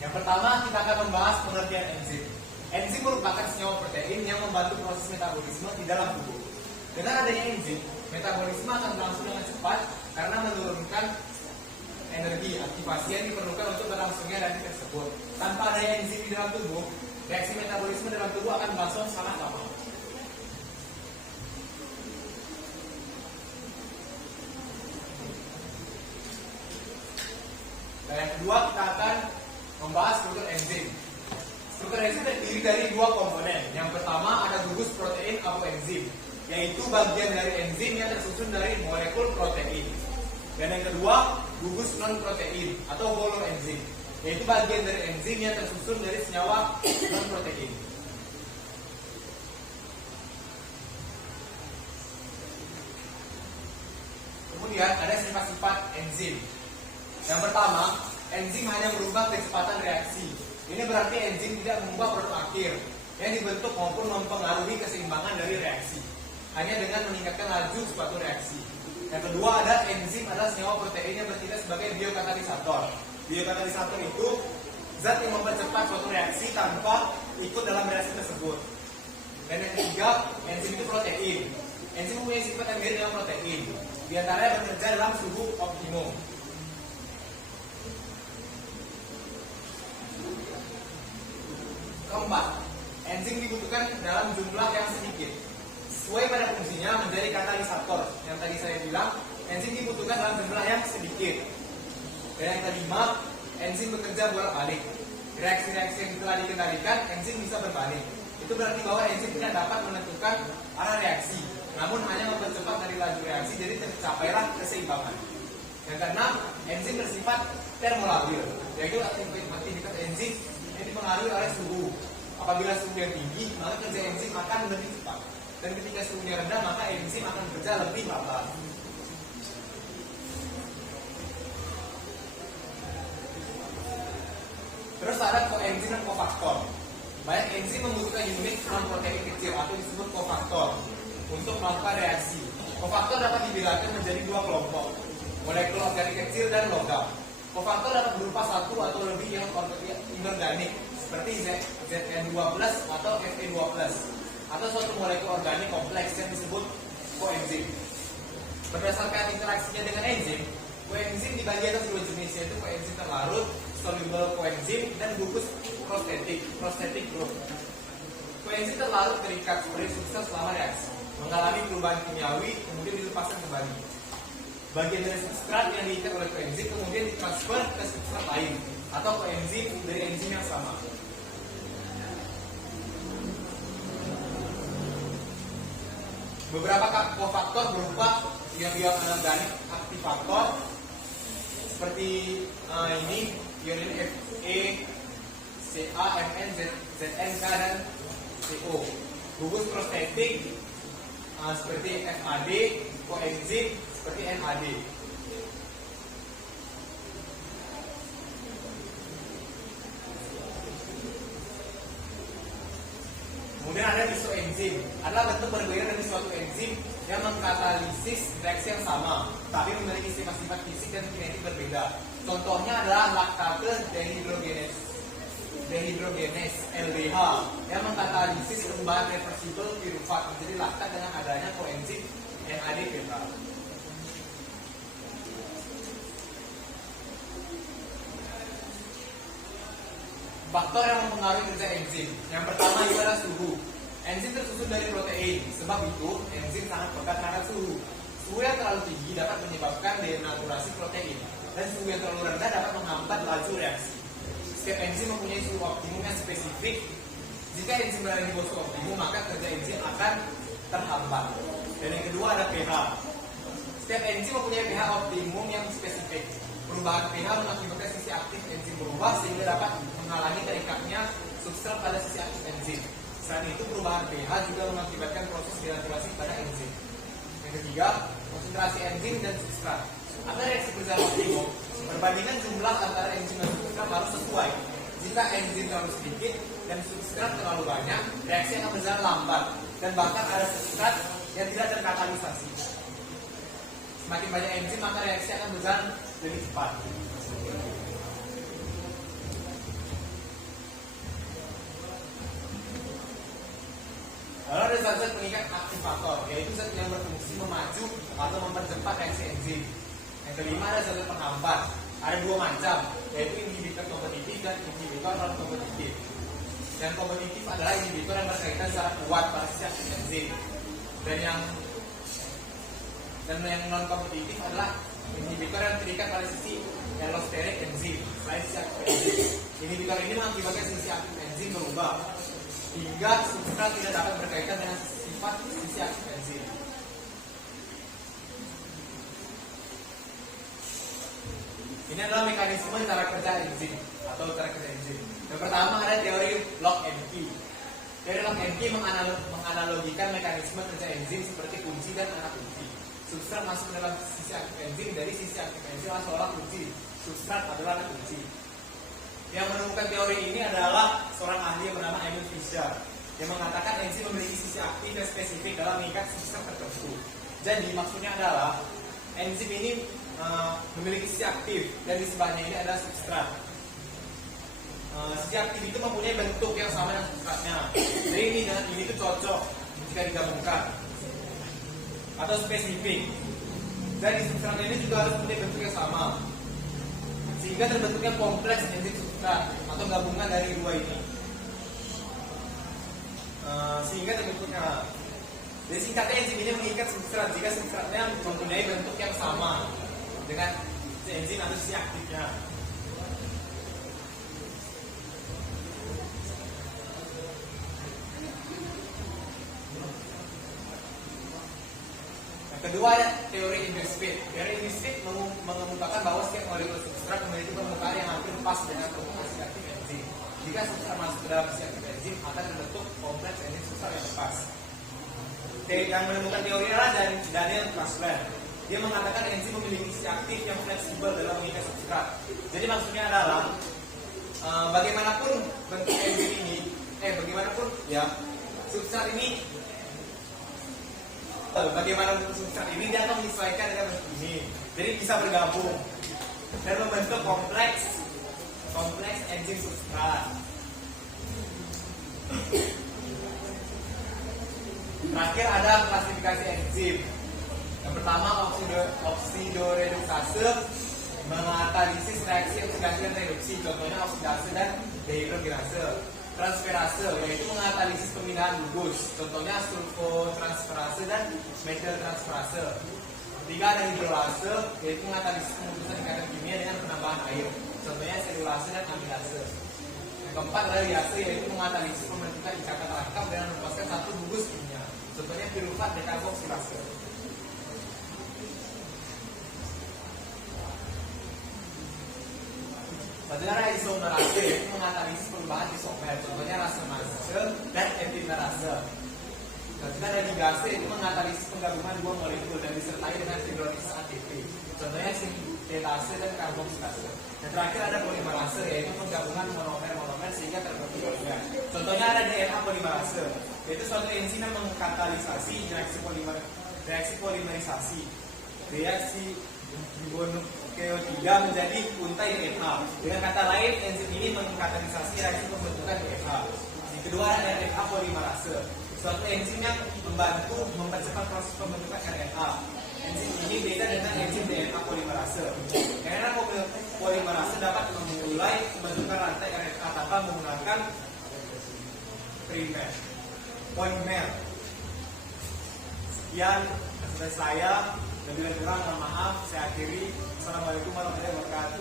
Yang pertama kita akan membahas pengertian enzim. Enzim merupakan senyawa protein yang membantu proses metabolisme di dalam tubuh. Dengan adanya enzim, metabolisme akan berlangsung dengan cepat karena menurunkan energi aktivasi yang diperlukan untuk berlangsungnya reaksi tersebut. Tanpa adanya enzim di dalam tubuh, reaksi metabolisme dalam tubuh akan berlangsung sangat lama. Dan yang kedua kita akan membahas struktur enzim. Struktur enzim terdiri dari dua komponen. Yang pertama ada gugus protein apoenzim, yaitu bagian dari enzim yang tersusun dari molekul protein. Dan yang kedua gugus non protein atau holoenzim, yaitu bagian dari enzim yang tersusun dari senyawa non protein. Kemudian ada sifat-sifat enzim. Yang pertama, enzim hanya merubah kecepatan reaksi. Ini berarti enzim tidak mengubah produk akhir yang dibentuk maupun mempengaruhi keseimbangan dari reaksi, hanya dengan meningkatkan laju suatu reaksi. Yang kedua ada enzim adalah senyawa protein yang bertindak sebagai biokatalisator. Biokatalisator itu zat yang mempercepat suatu reaksi tanpa ikut dalam reaksi tersebut. Dan yang ketiga, enzim itu protein. Enzim mempunyai sifat yang mirip dengan protein. Di antaranya bekerja dalam suhu optimum. Keempat, enzim dibutuhkan dalam jumlah yang sedikit sesuai pada fungsinya menjadi katalisator. Yang tadi saya bilang, enzim dibutuhkan dalam jumlah yang sedikit. Dan yang kelima, enzim bekerja bolak-balik. Reaksi-reaksi yang telah dikendalikan, enzim bisa berbalik. Itu berarti bahwa enzim tidak dapat menentukan arah reaksi, namun hanya mempercepat dari laju reaksi, jadi tercapailah keseimbangan. Yang keenam, enzim bersifat termolabil, yaitu aktivitas enzim yang dipengaruhi oleh suhu. Apabila suhu yang tinggi, maka kerja enzim akan lebih cepat. Dan ketika suhunya rendah, maka enzim akan bekerja lebih lambat. Terus ada koenzim dan kofaktor. Banyak enzim membutuhkan unit non-protein kecil atau disebut kofaktor untuk melakukan reaksi. Kofaktor dapat dibedakan menjadi dua kelompok, molekul organik kecil dan logam. Kofaktor dapat berupa satu atau lebih yang inorganik seperti Zn2+ atau Fe2+, atau suatu molekul organik kompleks yang disebut koenzim. Berdasarkan interaksinya dengan enzim, koenzim dibagi atas dua jenis, yaitu koenzim terlarut, soluble koenzim, dan gugus prostetik group. Koenzim terlarut terikat sebagai substrat selama reaksi, mengalami perubahan kimiawi, kemudian dilepaskan kembali. Bagian dari substrat yang diikat oleh koenzim kemudian ditransfer ke substrat lain atau koenzim dari enzim yang sama. Beberapa kofaktor berupa ion-ion aktivator seperti ini, ion Fe, Ca, Mn, Znk, dan Co. Gugus prostetik seperti FAD, koenzim seperti NAD. Kemudian ada isoenzim, adalah bentuk berbeda dari suatu enzim yang mengkatalisis reaksi yang sama, tapi memiliki sifat-sifat fisik dan kinetik berbeda. Contohnya adalah laktase dehidrogenase (LDH) yang mengkatalisis perubahan reversibel pirufat menjadi laktat dengan adanya koenzim NADPH. Faktor yang mempengaruhi kerja enzim. Yang pertama adalah suhu. Enzim tersusun dari protein, sebab itu enzim sangat peka terhadap suhu. Suhu yang terlalu tinggi dapat menyebabkan denaturasi protein, dan suhu yang terlalu rendah dapat menghambat laju reaksi. Setiap enzim mempunyai suhu optimum yang spesifik. Jika enzim berada di bawah suhu optimum, maka kerja enzim akan terhambat. Dan yang kedua ada pH. Setiap enzim mempunyai pH optimum yang spesifik. Perubahan pH mengakibatkan sisi aktif enzim berubah sehingga dapat menghalangi terikatnya substrat pada sisi aktif enzim. Selain itu, perubahan pH juga mengakibatkan proses denaturasi pada enzim. Yang ketiga, konsentrasi enzim dan substrat. Agar reaksi berjalan optimum, perbandingan jumlah antara enzim dan substrat harus sesuai. Jika enzim terlalu sedikit dan substrat terlalu banyak, reaksi akan berjalan lambat dan bahkan ada substrat yang tidak terkatalisasi. Semakin banyak enzim, maka reaksi akan berjalan lebih cepat. atau mempercepat reaksi enzim. Yang kelima ada zat penghambat. Ada dua macam, yaitu inhibitor kompetitif dan inhibitor non kompetitif. Yang kompetitif adalah inhibitor yang berkaitan secara kuat pada sisi aktif enzim. Dan yang non kompetitif adalah inhibitor yang terikat pada sisi allosteric enzim selain sisi aktif enzim. Inhibitor ini mengakibatkan sisi aktif enzim berubah hingga substrat tidak dapat berkaitan dengan sifat sisi aktif enzim. Ini adalah mekanisme cara kerja enzim atau cara kerja enzim. Yang pertama ada teori lock and key. Teori lock and key menganalogikan mekanisme kerja enzim seperti kunci dan anak kunci. Substrat masuk dalam sisi aktif enzim, dari sisi aktif enzim seolah kunci. Substrat adalah anak kunci. Yang menemukan teori ini adalah seorang ahli yang bernama Emil Fischer, yang mengatakan enzim memiliki sisi aktif yang spesifik dalam mengikat substrat tertentu. Jadi maksudnya adalah enzim ini memiliki sisi aktif dan di sebelahnya ini adalah substrat. Sisi aktif itu mempunyai bentuk yang sama dengan substratnya. Jadi ini dengan ini itu cocok jika digabungkan atau spesifik. Dan di substrat ini juga harus mempunyai bentuk yang sama, sehingga terbentuknya kompleks enzim substrat atau gabungan dari dua ini. Sehingga terbentuknya. Jadi singkatnya enzim ini mengikat substrat jika substratnya mempunyai bentuk yang sama dengan enzim atau sisi aktifnya. Yang kedua ada teori Inderspeed. Teori Inderspeed mengemukakan bahwa setiap molekul substrat memiliki permukaan yang hampir pas dengan permukaan sisi aktif enzim. Jika substrat masuk ke dalam sisi aktif enzim, akan terbentuk kompleks enzim substrat yang pas. Yang menemukan teori adalah Daniel Krasler. Dia mengatakan enzim memiliki sisi aktif yang fleksibel dalam mengikat substrat. Jadi maksudnya adalah bagaimanapun bentuk enzim ini, bagaimanapun ya substrat ini, bagaimanapun substrat ini dia akan menyesuaikan dengan bentuk ini. Jadi bisa bergabung dan membentuk kompleks enzim substrat. Terakhir ada klasifikasi enzim. Yang pertama oksidoreduksase mengatalisis reaksi oksidasi dan reduksi, contohnya oksidase dan dehidrogenase. Transferase yaitu mengatalisis pemindahan gugus, contohnya sulfotransferase dan metiltransferase. Ketiga ada hidrolase yaitu mengatalisis pemutusan ikatan kimia dengan penambahan air, contohnya selulase dan amilase. Yang keempat ada liase yaitu mengatalisis pembentukan ikatan rangkap dengan melepaskan satu gugus kimia, contohnya pirufat dekarboksilase. Selanjutnya ada isomerase yaitu mengatalisis perubahan isomer, contohnya rasenase dan epinmerase. Selanjutnya ada ligase yaitu mengatalisis penggabungan dua molekul dan disertai dengan hidrolisis ATP, contohnya sintetase dan karboksilase. Dan terakhir ada polimerase yaitu penggabungan monomer sehingga terbentuk polimer. Contohnya ada DNA polimerase yaitu suatu enzim yang mengkatalisasi reaksi polimerisasi reaksi ribonukleotida menjadi untai DNA. Dengan kata lain, enzim ini mengkatalisasi reaksi pembentukan DNA. Yang kedua ada RNA polimerase, suatu enzim yang membantu mempercepat proses pembentukan RNA. Enzim ini beda dengan enzim DNA polimerase. RNA polimerase dapat memulai pembentukan rantai RNA tanpa menggunakan polimer. Sekian dari saya. Lebih kurang mohon maaf. Saya akhiri. Assalamualaikum warahmatullahi wabarakatuh.